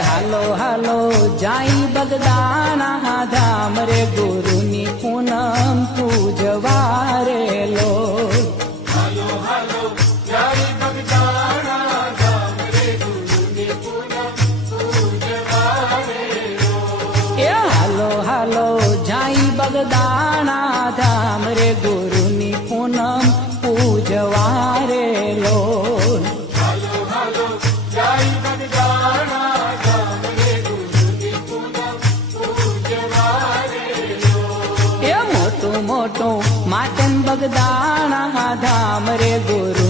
હાલો હાલો જાય બગદાણા ધામ રે ગુરુની પૂનમ પૂજવા રે લો હાલો હાલો જાય બગદાણા ધામ રે ગુરુની પૂનમ પૂજવા રે લો એ હાલો હાલો જાય બગદાણા ધામ રે ગુરુની પૂનમ પૂજવા રે લો હાલો હાલો જાય બગદાણા ધામ રે ગુરુની પૂનમ પૂજવા રે લો એ મોટું મોટું માતન બગદાણા ધામ રે ગુરુ